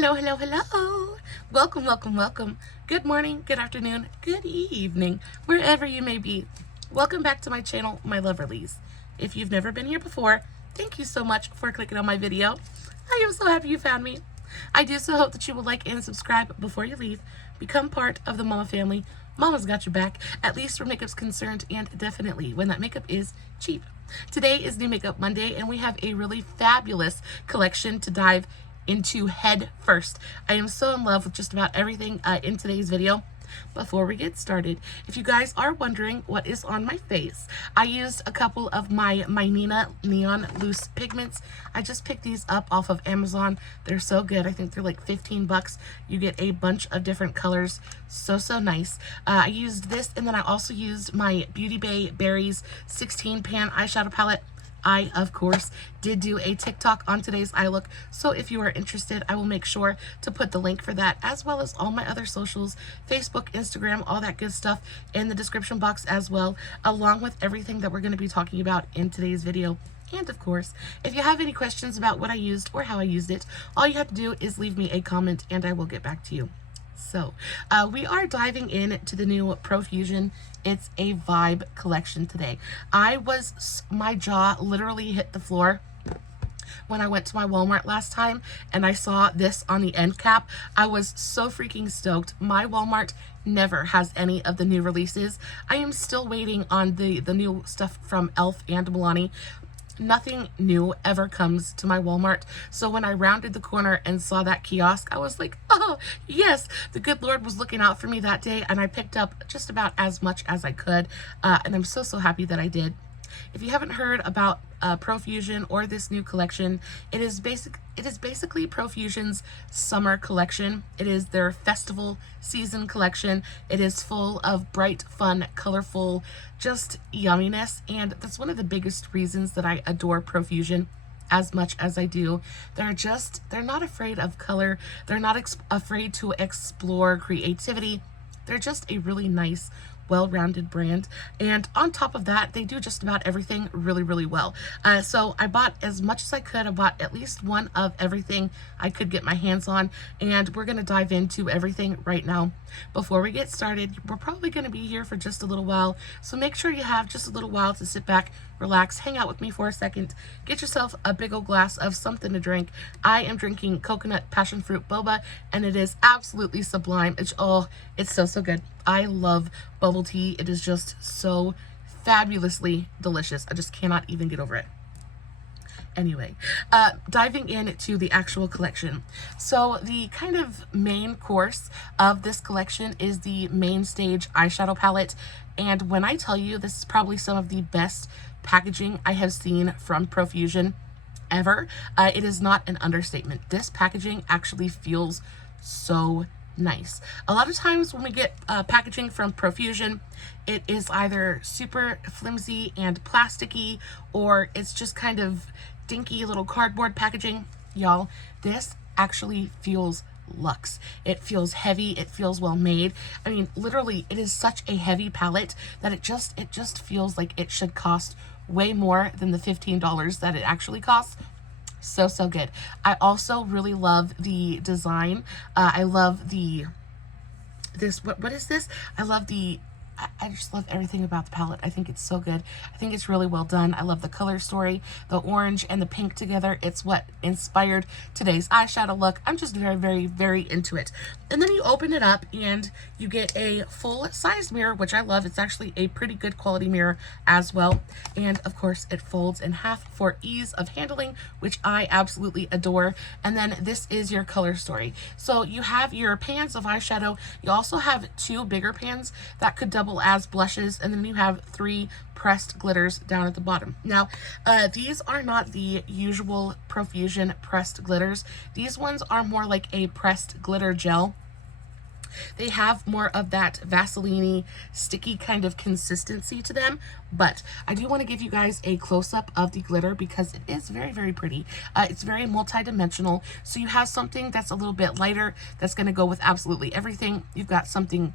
Hello, hello, hello. Welcome, welcome, welcome. Good morning, good afternoon, good evening, wherever you may be. Welcome back to my channel, my Loverlies. If you've never been here before, thank you so much for clicking on my video. I am so happy you found me. I do so hope that you will like and subscribe before you leave. Become part of the Mama family. Mama's got your back, at least where makeup's concerned, and definitely when that makeup is cheap. Today is New Makeup Monday, and we have a really fabulous collection to dive into head first. I am so in love with just about everything in today's video. Before we get started, if you guys are wondering what is on my face, I used a couple of my Nina Neon Loose Pigments. I just picked these up off of Amazon. They're so good. I think they're like 15 bucks. You get a bunch of different colors. So nice. I used this, and then I also used my Beauty Bay Berries 16 pan eyeshadow palette. I, of course, did do a TikTok on today's eye look, so if you are interested, I will make sure to put the link for that, as well as all my other socials, Facebook, Instagram, all that good stuff in the description box as well, along with everything that we're going to be talking about in today's video. And of course, if you have any questions about what I used or how I used it, all you have to do is leave me a comment and I will get back to you. So, we are diving into the new Profusion. It's a vibe collection today. My jaw literally hit the floor when I went to my Walmart last time and I saw this on the end cap. I was so freaking stoked. My Walmart never has any of the new releases. I am still waiting on the new stuff from Elf and Milani. Nothing new ever comes to my Walmart. So when I rounded the corner and saw that kiosk, I was like, oh, yes, the good Lord was looking out for me that day, and I picked up just about as much as I could, and I'm so happy that I did. If you haven't heard about Profusion or this new collection, it is basically Profusion's summer collection. It is their festival season collection. It is full of bright, fun, colorful, just yumminess, and that's one of the biggest reasons that I adore Profusion as much as I do. They're not afraid of color. They're not afraid to explore creativity. They're just a really nice, well-rounded brand, and on top of that, they do just about everything really well. So I bought as much as I could. I bought at least one of everything I could get my hands on, and we're going to dive into everything right now. Before we get started, we're probably going to be here for just a little while, so make sure you have just a little while to sit back, relax, hang out with me for a second, get yourself a big old glass of something to drink. I am drinking coconut passion fruit boba, and it is absolutely sublime. It's so good. I love bubble tea. It is just so fabulously delicious. I just cannot even get over it. Anyway, diving into the actual collection. So the kind of main course of this collection is the main stage eyeshadow palette. And when I tell you, this is probably some of the best packaging I have seen from Profusion ever, it is not an understatement. This packaging actually feels so nice. A lot of times when we get packaging from Profusion, it is either super flimsy and plasticky, or it's just kind of dinky little cardboard packaging. Y'all, this actually feels luxe. It feels heavy. It feels well made. I mean, literally, it is such a heavy palette that it just feels like it should cost way more than the $15 that it actually costs. So good. I also really love the design. I love what is this? I just love everything about the palette. I think it's so good. I think it's really well done. I love the color story, the orange and the pink together. It's what inspired today's eyeshadow look. I'm just very into it. And then you open it up and you get a full size mirror, which I love. It's actually a pretty good quality mirror as well. And of course it folds in half for ease of handling, which I absolutely adore. And then this is your color story. So you have your pans of eyeshadow. You also have two bigger pans that could double as blushes, and then you have 3 pressed glitters down at the bottom. Now, these are not the usual Profusion pressed glitters. These ones are more like a pressed glitter gel. They have more of that Vaseline-y, sticky kind of consistency to them, but I do want to give you guys a close-up of the glitter because it is very pretty. It's very multi-dimensional, so you have something that's a little bit lighter that's going to go with absolutely everything. You've got something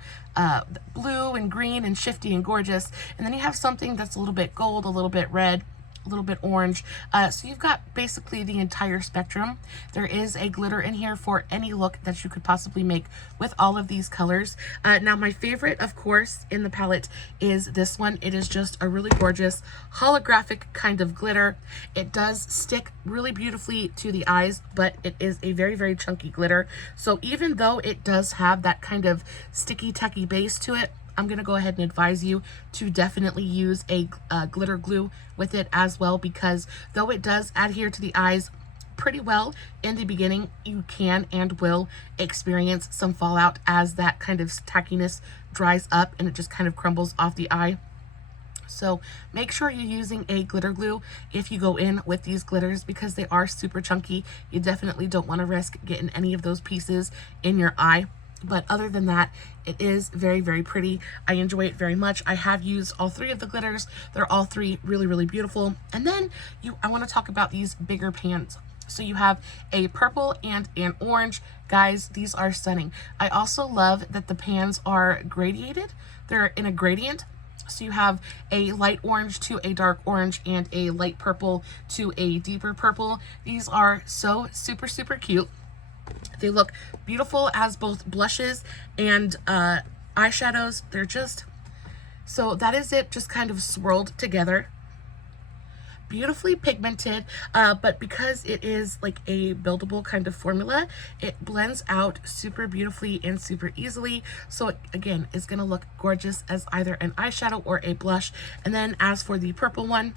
blue and green and shifty and gorgeous, and then you have something that's a little bit gold, a little bit red, a little bit orange. So you've got basically the entire spectrum. There is a glitter in here for any look that you could possibly make with all of these colors. Now my favorite, of course, in the palette is this one. It is just a really gorgeous holographic kind of glitter. It does stick really beautifully to the eyes, but it is a very, very chunky glitter. So even though it does have that kind of sticky, tacky base to it, I'm going to go ahead and advise you to definitely use a glitter glue with it as well, because though it does adhere to the eyes pretty well in the beginning, you can and will experience some fallout as that kind of tackiness dries up and it just kind of crumbles off the eye. So make sure you're using a glitter glue if you go in with these glitters, because they are super chunky. You definitely don't want to risk getting any of those pieces in your eye. But other than that, it is very, very pretty. I enjoy it very much. I have used all three of the glitters. They're all three really, really beautiful. And then I want to talk about these bigger pans. So you have a purple and an orange. Guys, these are stunning. I also love that the pans are gradiated. They're in a gradient. So you have a light orange to a dark orange and a light purple to a deeper purple. These are so super, super cute. They look beautiful as both blushes and eyeshadows. They're just, so that is it, just kind of swirled together. Beautifully pigmented, but because it is like a buildable kind of formula, it blends out super beautifully and super easily. So it, again, is going to look gorgeous as either an eyeshadow or a blush. And then as for the purple one,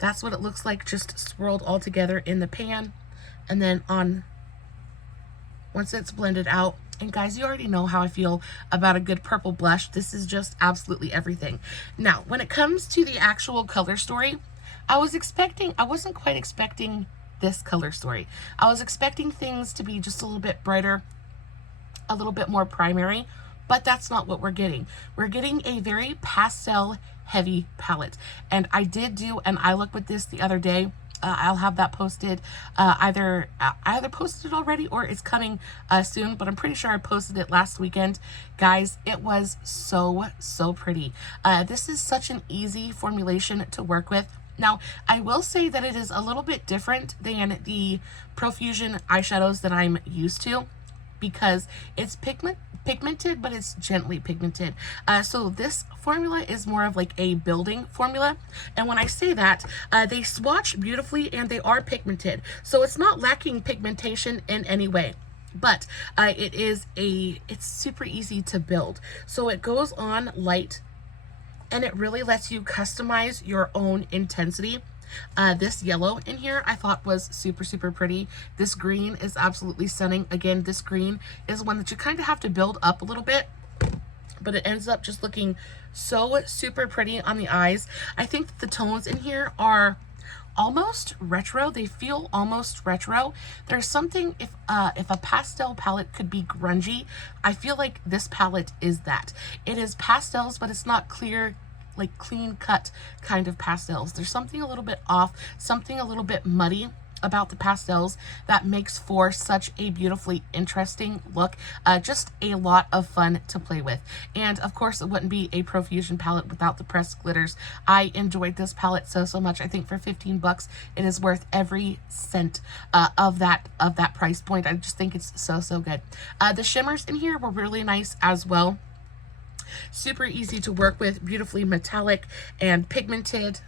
that's what it looks like, just swirled all together in the pan. And then once it's blended out, and guys, you already know how I feel about a good purple blush. This is just absolutely everything. Now, when it comes to the actual color story, I wasn't quite expecting this color story. I was expecting things to be just a little bit brighter, a little bit more primary, but that's not what we're getting. We're getting a very pastel heavy palette. And I did do an eye look with this the other day. I'll have that posted. I either posted it already or it's coming soon, but I'm pretty sure I posted it last weekend. Guys, it was so, so pretty. This is such an easy formulation to work with. Now, I will say that it is a little bit different than the Profusion eyeshadows that I'm used to, because it's pigmented, but it's gently pigmented. So this formula is more of like a building formula. And when I say that, they swatch beautifully and they are pigmented. So it's not lacking pigmentation in any way. But it's super easy to build. So it goes on light and it really lets you customize your own intensity. This yellow in here I thought was super, super pretty. This green is absolutely stunning. Again, this green is one that you kind of have to build up a little bit, but it ends up just looking so super pretty on the eyes. I think that the tones in here are almost retro. They feel almost retro. There's something, if a pastel palette could be grungy, I feel like this palette is that. It is pastels, but it's not clear, like clean cut kind of pastels. There's something a little bit off, something a little bit muddy about the pastels that makes for such a beautifully interesting look. Just a lot of fun to play with. And of course, it wouldn't be a Profusion palette without the pressed glitters. I enjoyed this palette so much. I think for 15 bucks, it is worth every cent of that price point. I just think it's so good. The shimmers in here were really nice as well. Super easy to work with, beautifully metallic and pigmented.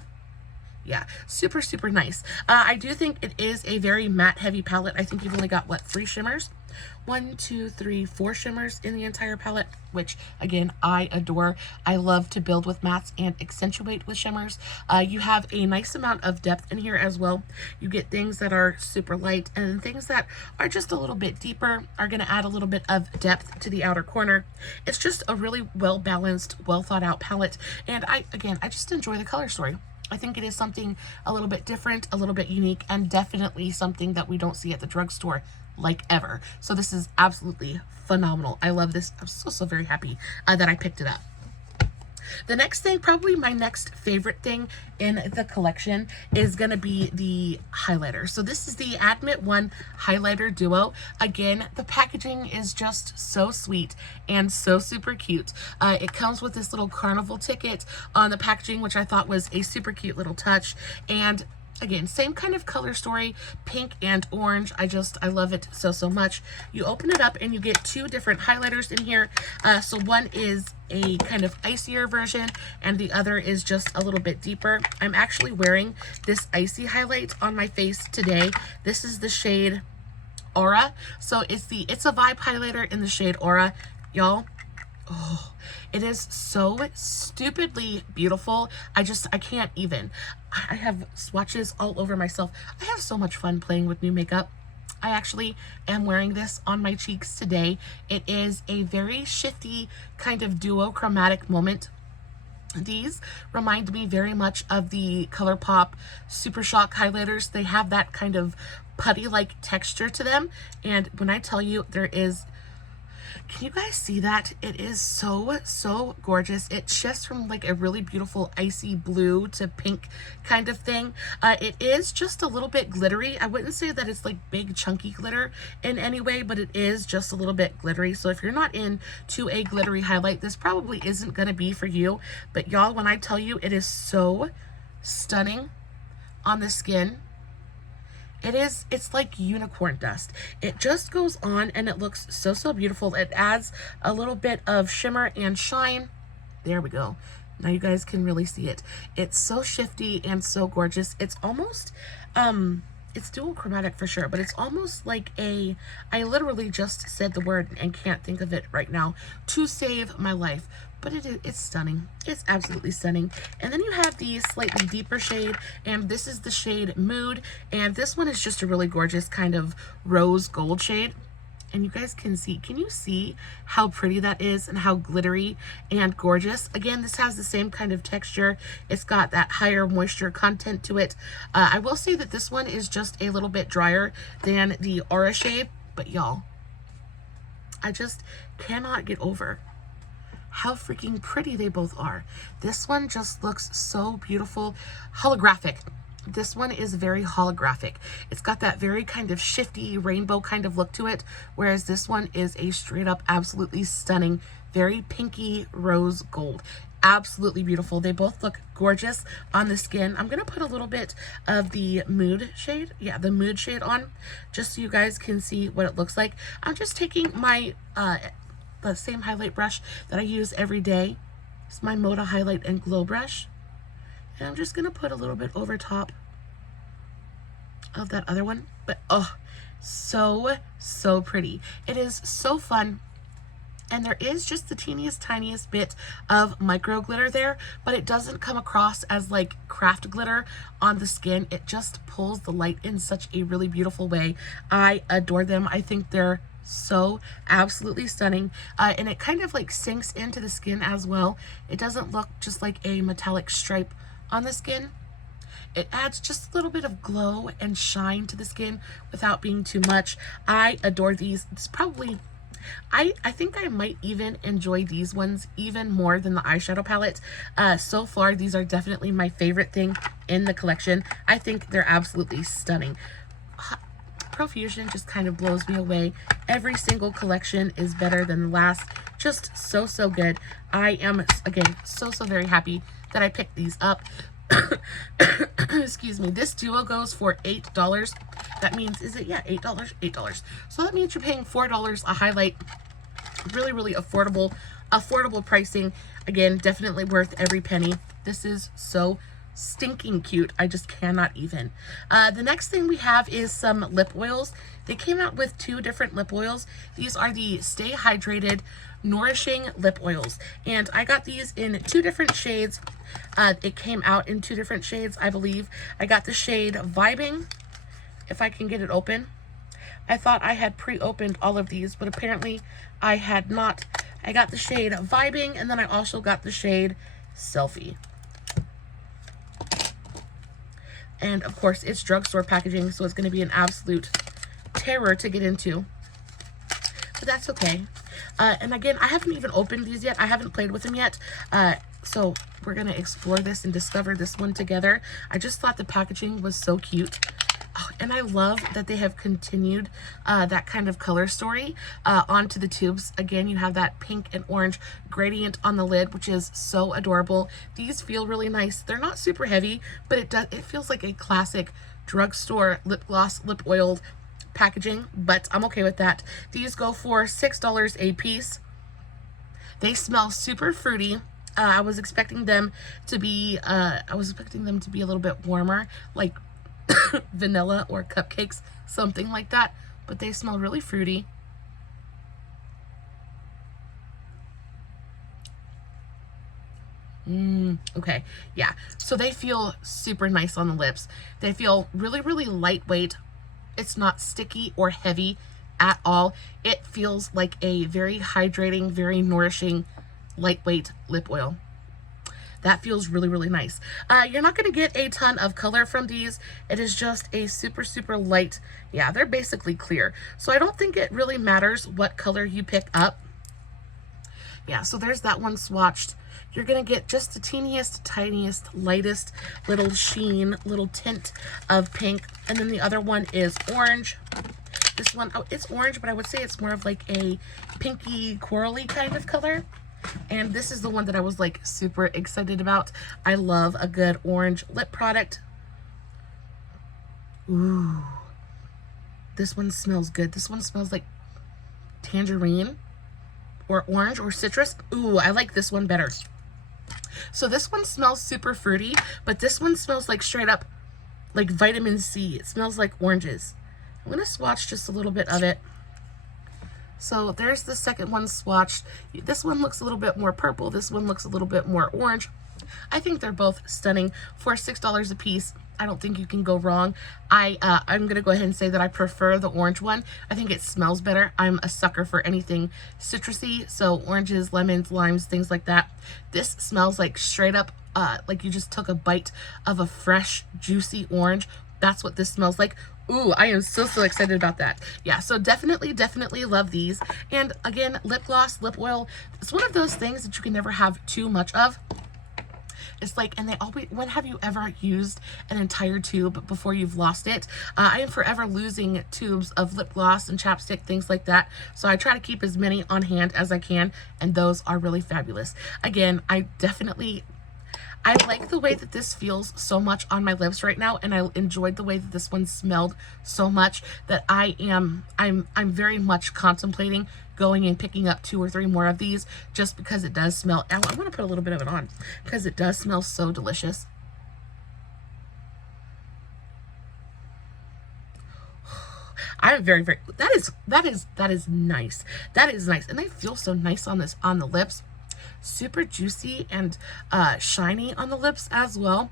Yeah, super, super nice. I do think it is a very matte heavy palette. I think you've only got, what, 3 shimmers? 1, 2, 3, 4 shimmers in the entire palette, which again, I adore. I love to build with mattes and accentuate with shimmers. You have a nice amount of depth in here as well. You get things that are super light, and things that are just a little bit deeper are going to add a little bit of depth to the outer corner. It's just a really well balanced, well thought out palette. And I just enjoy the color story. I think it is something a little bit different, a little bit unique, and definitely something that we don't see at the drugstore like ever. So this is absolutely phenomenal. I love this. I'm so very happy that I picked it up. The next thing, probably my next favorite thing in the collection, is going to be the highlighter. So this is the Admit One Highlighter Duo. Again, the packaging is just so sweet and so super cute. It comes with this little carnival ticket on the packaging, which I thought was a super cute little touch. And Again, same kind of color story, pink and orange. I love it so much. You open it up and you get two different highlighters in here. So one is a kind of icier version and the other is just a little bit deeper. I'm actually wearing this icy highlight on my face today. This is the shade Aura. So it's a vibe highlighter in the shade Aura, y'all. Oh, it is so stupidly beautiful. I can't even. I have swatches all over myself. I have so much fun playing with new makeup. I actually am wearing this on my cheeks today. It is a very shifty kind of duochromatic moment. These remind me very much of the ColourPop Super Shock highlighters. They have that kind of putty-like texture to them. And when I tell you there is, can you guys see that? It is so gorgeous. It shifts from like a really beautiful icy blue to pink kind of thing. It is just a little bit glittery. I wouldn't say that it's like big chunky glitter in any way, but it is just a little bit glittery. So if you're not into a glittery highlight, this probably isn't gonna be for you. But y'all, when I tell you it is so stunning on the skin, it's like unicorn dust. It just goes on and it looks so beautiful. It adds a little bit of shimmer and shine. There we go. Now you guys can really see it. It's so shifty and so gorgeous. It's almost, it's dual chromatic for sure, but it's almost like I literally just said the word and can't think of it right now, to save my life. But it's stunning. It's absolutely stunning. And then you have the slightly deeper shade, and this is the shade Mood, and this one is just a really gorgeous kind of rose gold shade. And you guys can you see how pretty that is and how glittery and gorgeous? Again, this has the same kind of texture. It's got that higher moisture content to it. I will say that this one is just a little bit drier than the Aura shade, but y'all, I just cannot get over how freaking pretty they both are. This one just looks so beautiful. Holographic. This one is very holographic. It's got that very kind of shifty rainbow kind of look to it, whereas this one is a straight up absolutely stunning, very pinky rose gold. Absolutely beautiful. They both look gorgeous on the skin. I'm gonna put a little bit of the Mood shade, the Mood shade on, just so you guys can see what it looks like. I'm just taking my the same highlight brush that I use every day. It's my Moda Highlight and Glow brush. And I'm just gonna put a little bit over top of that other one. But oh, so pretty. It is so fun. And there is just the tiniest bit of micro glitter there, but it doesn't come across as like craft glitter on the skin. It just pulls the light in such a really beautiful way. I adore them. I think they're so absolutely stunning, and it kind of like sinks into the skin as well. It doesn't look just like a metallic stripe on the skin. It adds just a little bit of glow and shine to the skin without being too much. I adore these. It's probably, I think I might even enjoy these ones even more than the eyeshadow palette. So far, these are definitely my favorite thing in the collection. I think they're absolutely stunning. Profusion just kind of blows me away. Every single collection is better than the last. Just so good. I am, again, so very happy that I picked these up. Excuse me. This duo goes for $8. That means, is it? Yeah, $8. $8. So that means you're paying $4 a highlight. Really affordable pricing. Again, definitely worth every penny. This is so stinking cute. I just cannot even. The next thing we have is some lip oils. They came out with two different lip oils. These are the Stay Hydrated Nourishing Lip Oils, and I got these in two different shades. It came out in two different shades, I believe. I got the shade Vibing, if I can get it open. I thought I had pre-opened all of these, but apparently I had not. I got the shade Vibing, and then I also got the shade Selfie. And of course, it's drugstore packaging, so it's going to be an absolute terror to get into. But that's okay. And again, I haven't even opened these yet. I haven't played with them yet. So we're going to explore this and discover this one together. I just thought the packaging was so cute. Oh, and I love that they have continued that kind of color story onto the tubes. Again, you have that pink and orange gradient on the lid, which is so adorable. These feel really nice. They're not super heavy, but it feels like a classic drugstore lip gloss, lip oiled packaging, but I'm okay with that. These go for $6 a piece. They smell super fruity. I was expecting them to be a little bit warmer, like vanilla or cupcakes, something like that, but they smell really fruity. Okay, yeah, so they feel super nice on the lips. They feel really, really lightweight. It's not sticky or heavy at all. It feels like a very hydrating, very nourishing, lightweight lip oil. That feels really, really nice. You're not going to get a ton of color from these. It is just a super, super light. Yeah, they're basically clear. So I don't think it really matters what color you pick up. Yeah, so there's that one swatched. You're going to get just the teeniest, tiniest, lightest little sheen, little tint of pink. And then the other one is orange. This one, oh, it's orange, but I would say it's more of like a pinky, corally kind of color. And this is the one that I was like super excited about. I love a good orange lip product. Ooh, this one smells good. This one smells like tangerine or orange or citrus. Ooh, I like this one better. So this one smells super fruity, but this one smells like straight up like vitamin C. It smells like oranges. I'm gonna swatch just a little bit of it. So there's the second one swatched. This one looks a little bit more purple. This one looks a little bit more orange. I think they're both stunning for $6 a piece. I don't think you can go wrong. I'm gonna go ahead and say that I prefer the orange one. I think it smells better. I'm a sucker for anything citrusy, so oranges, lemons, limes, things like that. This smells like straight up, like you just took a bite of a fresh, juicy orange. That's what this smells like. Ooh, I am so excited about that. Yeah, so definitely love these. And again, lip gloss, lip oil, it's one of those things that you can never have too much of. It's like, and they always, when have you ever used an entire tube before you've lost it? I am forever losing tubes of lip gloss and chapstick, things like that. So I try to keep as many on hand as I can, and those are really fabulous. Again, I like the way that this feels so much on my lips right now, and I enjoyed the way that this one smelled so much that I'm very much contemplating going and picking up 2 or 3 more of these just because it does smell. I'm going to put a little bit of it on because it does smell so delicious. I'm very, that is nice. That is nice. And they feel so nice on the lips. Super juicy and shiny on the lips as well.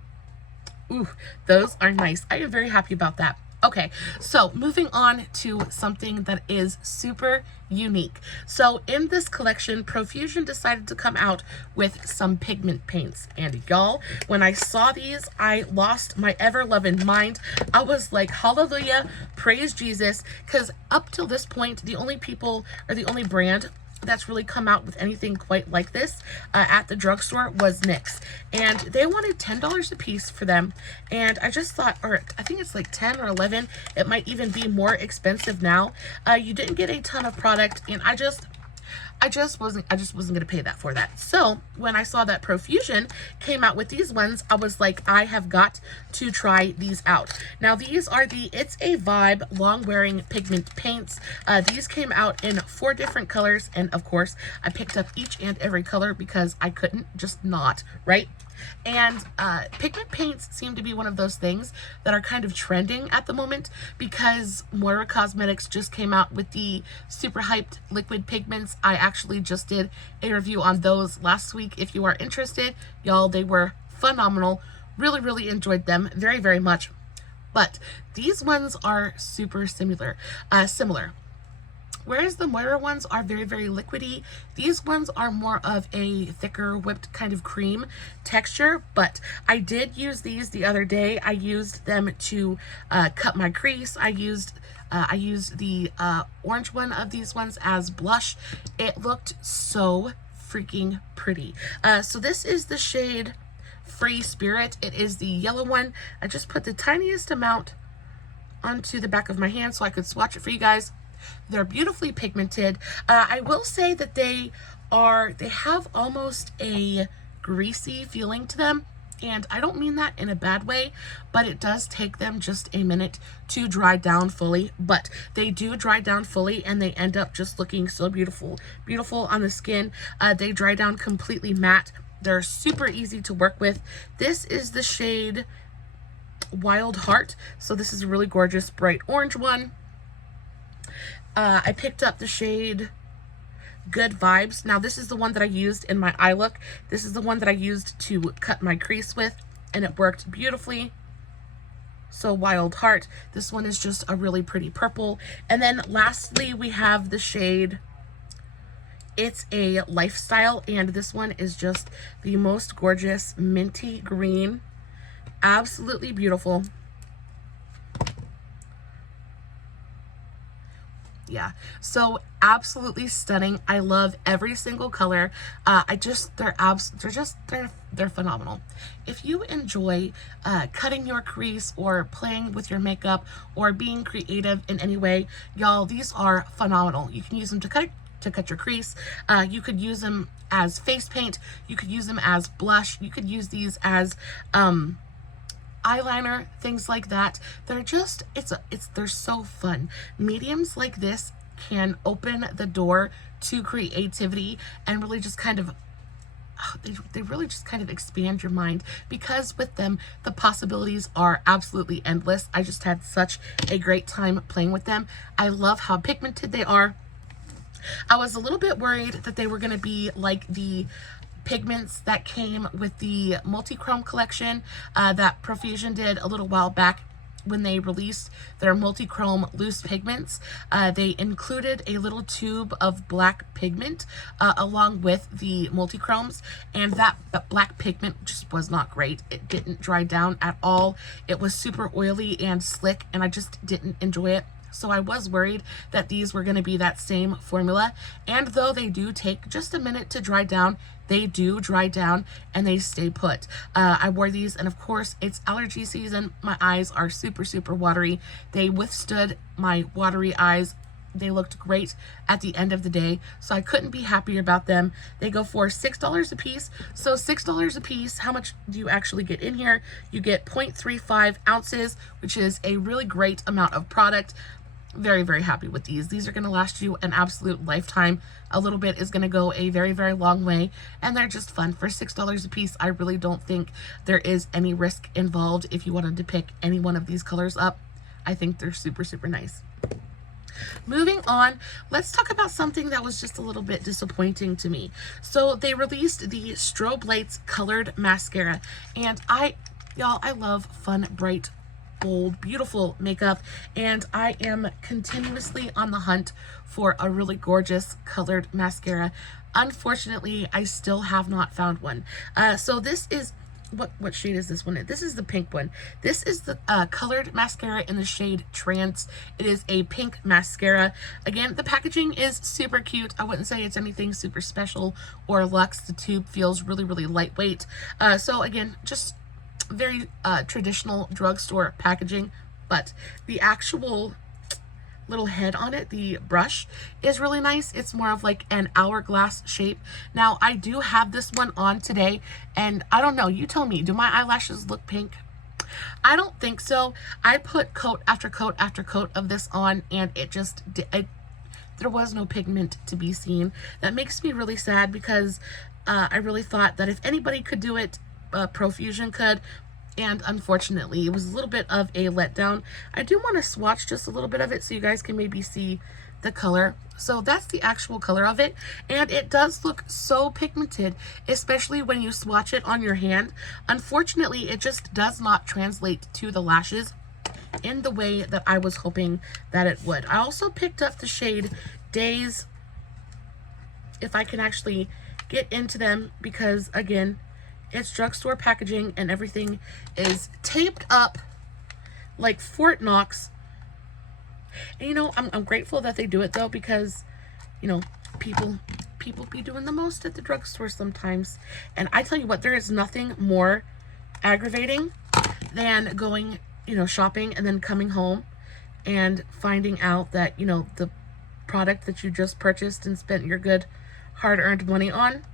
Ooh, those are nice. I am very happy about that. Okay, so moving on to something that is super unique. So in this collection, Profusion decided to come out with some pigment paints. And y'all, when I saw these, I lost my ever-loving mind. I was like, hallelujah, praise Jesus, because up till this point, the only people, or the only brand that's really come out with anything quite like this at the drugstore was NYX, and they wanted $10 a piece for them, and I just thought, or I think it's like 10 or 11, it might even be more expensive now. You didn't get a ton of product, and I just wasn't gonna pay that for that. So when I saw that Profusion came out with these ones, I was like, I have got to try these out. Now these are the It's a Vibe long wearing pigment paints. These came out in 4 different colors, and of course I picked up each and every color because I couldn't just not, right? And pigment paints seem to be one of those things that are kind of trending at the moment because Moira Cosmetics just came out with the super hyped liquid pigments. I actually just did a review on those last week. If you are interested, y'all, they were phenomenal. Really enjoyed them very, very much. But these ones are super similar. Whereas the Moira ones are very, very liquidy, these ones are more of a thicker whipped kind of cream texture. But I did use these the other day. I used them to cut my crease. I used the orange one of these ones as blush. It looked so freaking pretty. So this is the shade Free Spirit. It is the yellow one. I just put the tiniest amount onto the back of my hand so I could swatch it for you guys. They're beautifully pigmented. I will say that they have almost a greasy feeling to them. And I don't mean that in a bad way, but it does take them just a minute to dry down fully. But they do dry down fully, and they end up just looking so beautiful on the skin. They dry down completely matte. They're super easy to work with. This is the shade Wild Heart. So this is a really gorgeous bright orange one. I picked up the shade Good Vibes. Now this is the one that I used in my eye look. This is the one that I used to cut my crease with, and it worked beautifully. So Wild Heart. This one is just a really pretty purple. And then lastly, we have the shade It's a Lifestyle, and this one is just the most gorgeous minty green. Absolutely beautiful. Yeah, so absolutely stunning. I love every single color. They're phenomenal. If you enjoy cutting your crease or playing with your makeup or being creative in any way, y'all, these are phenomenal. You can use them to cut your crease. You could use them as face paint. You could use them as blush. You could use these as eyeliner, things like that. They're just, they're so fun. Mediums like this can open the door to creativity and really just kind of, they really just kind of expand your mind, because with them, the possibilities are absolutely endless. I just had such a great time playing with them. I love how pigmented they are. I was a little bit worried that they were going to be like the pigments that came with the multi-chrome collection that Profusion did a little while back when they released their multi-chrome loose pigments. They included a little tube of black pigment along with the multi-chromes, and that black pigment just was not great. It didn't dry down at all. It was super oily and slick, and I just didn't enjoy it. So I was worried that these were going to be that same formula, and though they do take just a minute to dry down, they do dry down and they stay put. I wore these, and of course it's allergy season. My eyes are super watery. They withstood my watery eyes. They looked great at the end of the day, so I couldn't be happier about them. They go for $6 a piece. So $6 a piece, how much do you actually get in here? You get 0.35 ounces, which is a really great amount of product. Very happy with these. These are going to last you an absolute lifetime. A little bit is going to go a very long way, and they're just fun. For $6 a piece, I really don't think there is any risk involved if you wanted to pick any one of these colors up. I think they're super nice. Moving on, let's talk about something that was just a little bit disappointing to me. So they released the Strobe Lights Colored Mascara, and y'all, I love fun, bright, bold, beautiful makeup, and I am continuously on the hunt for a really gorgeous colored mascara. Unfortunately, I still have not found one. So this is, what shade is this one? This is the pink one. This is the colored mascara in the shade Trance. It is a pink mascara. Again, the packaging is super cute. I wouldn't say it's anything super special or luxe. The tube feels really lightweight. So again, just very traditional drugstore packaging, but the actual little head on it, the brush, is really nice. It's more of like an hourglass shape. Now, I do have this one on today, and I don't know, you tell me, do my eyelashes look pink? I don't think so. I put coat after coat after coat of this on, and it just there was no pigment to be seen. That makes me really sad, because I really thought that if anybody could do it, Profusion could, and unfortunately it was a little bit of a letdown. I do want to swatch just a little bit of it so you guys can maybe see the color. So that's the actual color of it, and it does look so pigmented, especially when you swatch it on your hand. Unfortunately, it just does not translate to the lashes in the way that I was hoping that it would. I also picked up the shade Days, if I can actually get into them, because again, it's drugstore packaging and everything is taped up like Fort Knox. And you know, I'm grateful that they do it though, because you know, people be doing the most at the drugstore sometimes. And I tell you what, there is nothing more aggravating than going, you know, shopping and then coming home and finding out that, you know, the product that you just purchased and spent your good hard-earned money on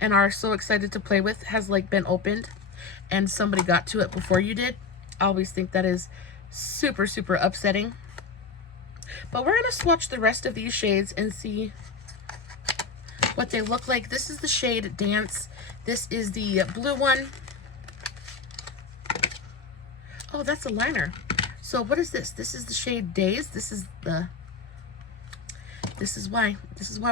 and are so excited to play with has like been opened and somebody got to it before you did. I always think that is super, super upsetting. But we're gonna swatch the rest of these shades and see what they look like. This is the shade Dance. This is the blue one. Oh, that's a liner. So what is this? This is the shade Days. This is why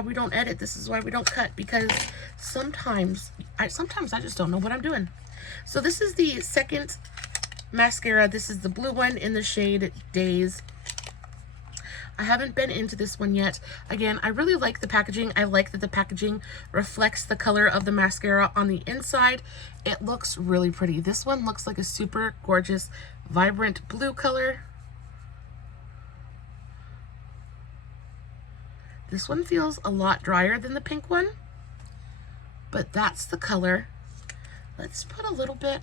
we don't edit. This is why we don't cut, because sometimes I just don't know what I'm doing. So this is the second mascara. This is the blue one in the shade Days. I haven't been into this one yet. Again, I really like the packaging. I like that the packaging reflects the color of the mascara on the inside. It looks really pretty. This one looks like a super gorgeous, vibrant blue color. This one feels a lot drier than the pink one, but that's the color. Let's put a little bit.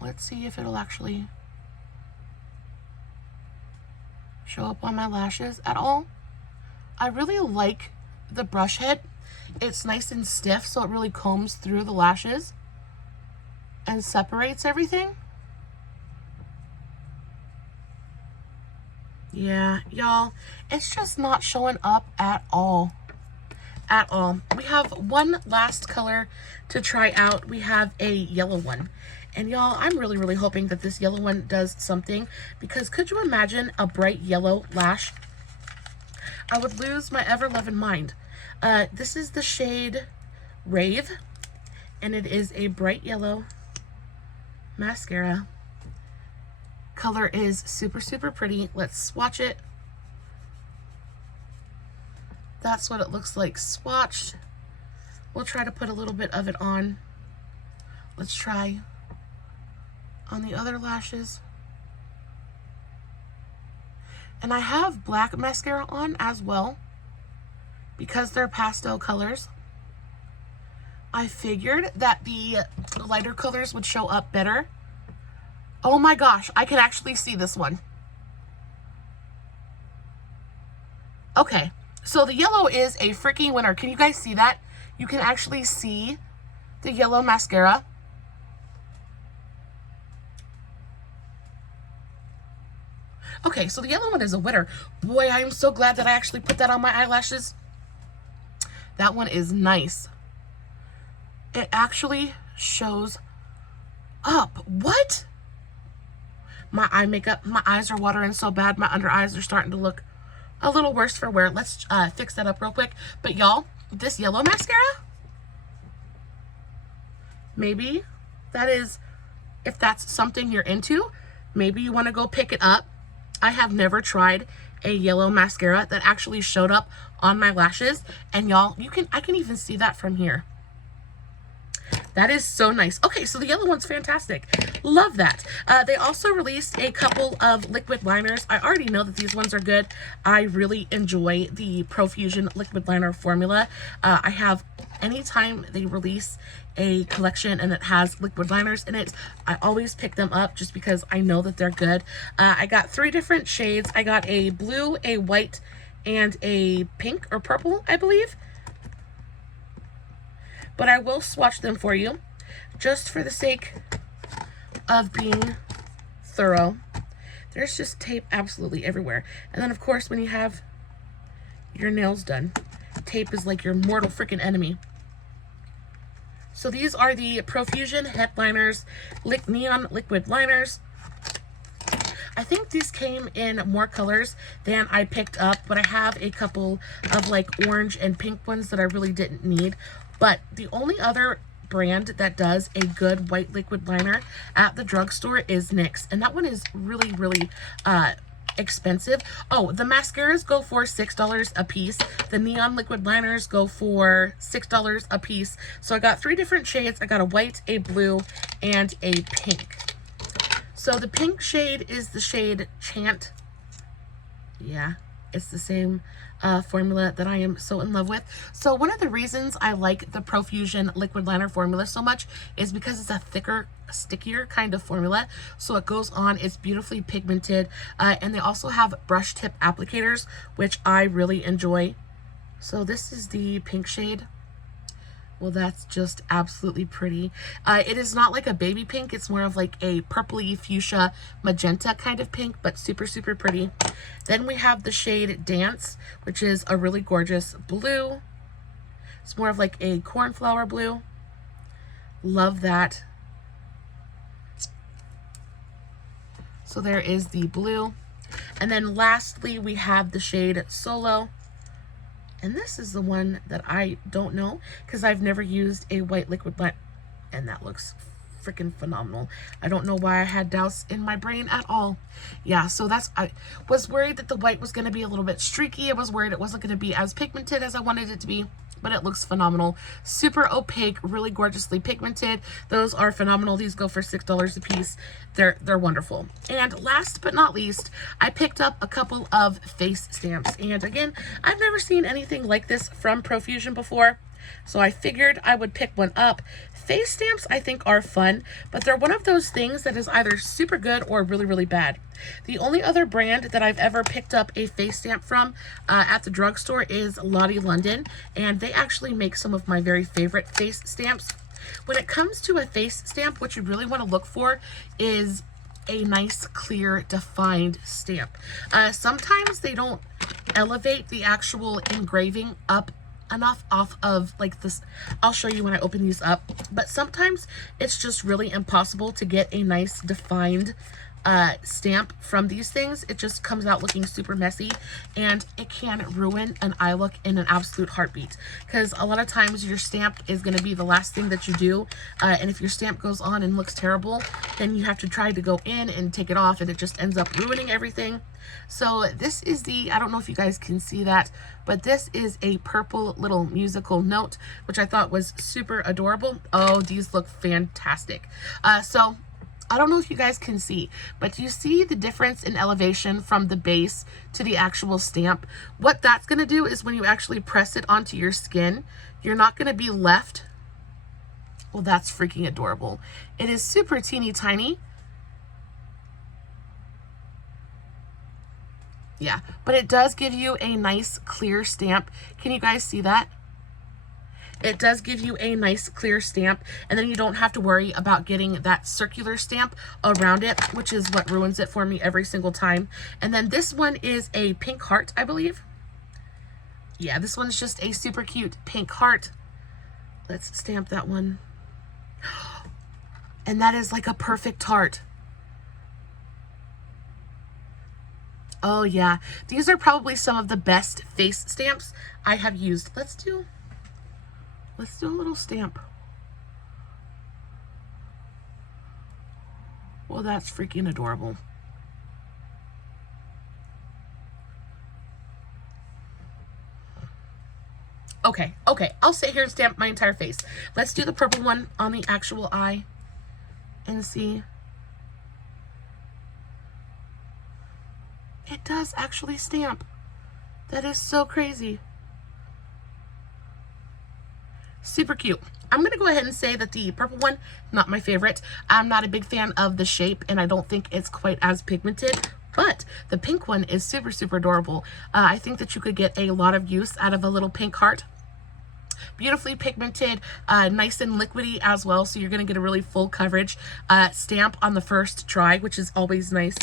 Let's see if it'll actually show up on my lashes at all. I really like the brush head. It's nice and stiff, so it really combs through the lashes and separates everything. Yeah, y'all, it's just not showing up at all. At all. We have one last color to try out. We have a yellow one. And y'all, I'm really, really hoping that this yellow one does something, because could you imagine a bright yellow lash? I would lose my ever-loving mind. This is the shade Rave, and it is a bright yellow mascara. Color is super, super pretty. Let's swatch it. That's what it looks like swatched. We'll try to put a little bit of it on. Let's try on the other lashes. And I have black mascara on as well, because they're pastel colors. I figured that the lighter colors would show up better. Oh my gosh, I can actually see this one. Okay, so the yellow is a freaking winner. Can you guys see that? You can actually see the yellow mascara. Okay, so the yellow one is a winner. Boy, I am so glad that I actually put that on my eyelashes. That one is nice. It actually shows up. What? My eye makeup, my eyes are watering so bad. My under eyes are starting to look a little worse for wear. Let's fix that up real quick. But y'all, this yellow mascara, maybe that is, if that's something you're into, maybe you want to go pick it up. I have never tried a yellow mascara that actually showed up on my lashes, and y'all, I can even see that from here. That is so nice. Okay, so the yellow one's fantastic. Love that. They also released a couple of liquid liners. I already know that these ones are good. I really enjoy the Profusion liquid liner formula. I have, anytime they release a collection and it has liquid liners in it, I always pick them up just because I know that they're good. I got 3 different shades. I got a blue, a white, and a pink or purple, I believe. But I will swatch them for you just for the sake of being thorough. There's just tape absolutely everywhere. And then, of course, when you have your nails done, tape is like your mortal freaking enemy. So these are the Profusion headliners, neon liquid liners. I think these came in more colors than I picked up, but I have a couple of like orange and pink ones that I really didn't need. But the only other brand that does a good white liquid liner at the drugstore is NYX, and that one is really, really expensive. Oh, the mascaras go for $6 a piece. The neon liquid liners go for $6 a piece. So I got 3 different shades. I got a white, a blue, and a pink. So the pink shade is the shade Chant. Yeah, It's the same formula that I am so in love with. So one of the reasons I like the Profusion liquid liner formula so much is because it's a thicker, stickier kind of formula. So it goes on, it's beautifully pigmented, and they also have brush tip applicators, which I really enjoy. So this is the pink shade. Well, that's just absolutely pretty. It is not like a baby pink. It's more of like a purpley fuchsia magenta kind of pink, but super, super pretty. Then we have the shade Dance, which is a really gorgeous blue. It's more of like a cornflower blue. Love that. So there is the blue. And then lastly, we have the shade Solo. And this is the one that I don't know because I've never used a white liquid liner, and that looks freaking phenomenal. I don't know why I had doubts in my brain at all. Yeah, so I was worried that the white was going to be a little bit streaky. I was worried it wasn't going to be as pigmented as I wanted it to be, but it looks phenomenal. Super opaque, really gorgeously pigmented. Those are phenomenal. These go for $6 a piece. They're wonderful. And last but not least, I picked up a couple of face stamps. And again, I've never seen anything like this from Profusion before, so I figured I would pick one up. Face stamps I think are fun, but they're one of those things that is either super good or really, really bad. The only other brand that I've ever picked up a face stamp from at the drugstore is Lottie London, and they actually make some of my very favorite face stamps. When it comes to a face stamp, what you really want to look for is a nice, clear, defined stamp. Sometimes they don't elevate the actual engraving up enough off of like this. I'll show you when I open these up, but sometimes it's just really impossible to get a nice defined stamp from these things. It just comes out looking super messy, and it can ruin an eye look in an absolute heartbeat, because a lot of times your stamp is going to be the last thing that you do, and if your stamp goes on and looks terrible, then you have to try to go in and take it off, and it just ends up ruining everything. So this is the, I don't know if you guys can see that, but this is a purple little musical note, which I thought was super adorable. Oh, these look fantastic. So I don't know if you guys can see, but do you see the difference in elevation from the base to the actual stamp? What that's going to do is when you actually press it onto your skin, you're not going to be left. Well, that's freaking adorable. It is super teeny tiny. Yeah, but it does give you a nice clear stamp. Can you guys see that? It does give you a nice clear stamp, and then you don't have to worry about getting that circular stamp around it, which is what ruins it for me every single time. And then this one is a pink heart, I believe. Yeah, this one's just a super cute pink heart. Let's stamp that one. And that is like a perfect heart. Oh yeah, these are probably some of the best face stamps I have used. Let's do a little stamp. Well, that's freaking adorable. Okay, I'll sit here and stamp my entire face. Let's do the purple one on the actual eye and see. It does actually stamp. That is so crazy. Super cute. I'm going to go ahead and say that the purple one, not my favorite. I'm not a big fan of the shape, and I don't think it's quite as pigmented, but the pink one is super, super adorable. I think that you could get a lot of use out of a little pink heart. Beautifully pigmented, nice and liquidy as well, so you're going to get a really full coverage stamp on the first try, which is always nice.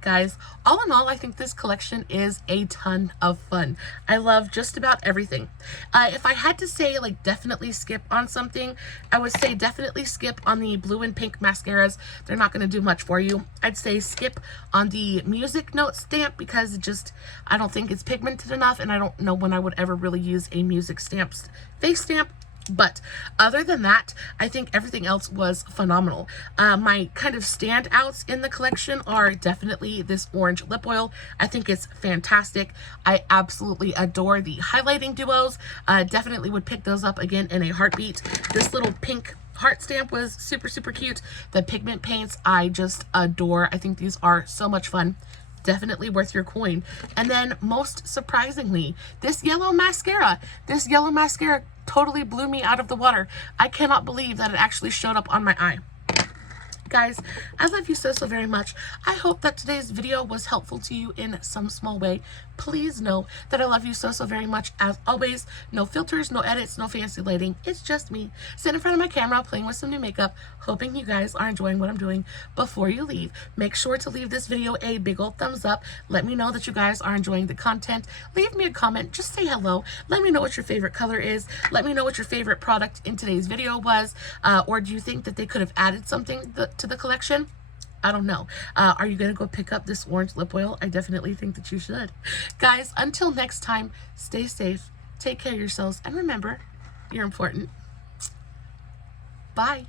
Guys, all in all, I think this collection is a ton of fun. I love just about everything. If I had to say, like, definitely skip on something, I would say definitely skip on the blue and pink mascaras. They're not going to do much for you. I'd say skip on the music note stamp because it just, I don't think it's pigmented enough, and I don't know when I would ever really use a music stamp face stamp. But other than that, I think everything else was phenomenal. My kind of standouts in the collection are definitely this orange lip oil. I think it's fantastic. I absolutely adore the highlighting duos. Definitely would pick those up again in a heartbeat. This little pink heart stamp was super, super cute. The pigment paints, I just adore. I think these are so much fun. definitely worth your coin. And then most surprisingly, this yellow mascara totally blew me out of the water. I cannot believe that it actually showed up on my eye. Guys, I love you so very much. I hope that today's video was helpful to you in some small way. Please know that I love you so very much. As always, no filters, no edits, no fancy lighting. It's just me sitting in front of my camera playing with some new makeup, hoping you guys are enjoying what I'm doing. Before you leave, make sure to leave this video a big old thumbs up. Let me know that you guys are enjoying the content. Leave me a comment. Just say hello. Let me know what your favorite color is. Let me know what your favorite product in today's video was. Or do you think that they could have added something to the collection? I don't know. Are you going to go pick up this orange lip oil? I definitely think that you should. Guys, until next time, stay safe, take care of yourselves, and remember, you're important. Bye.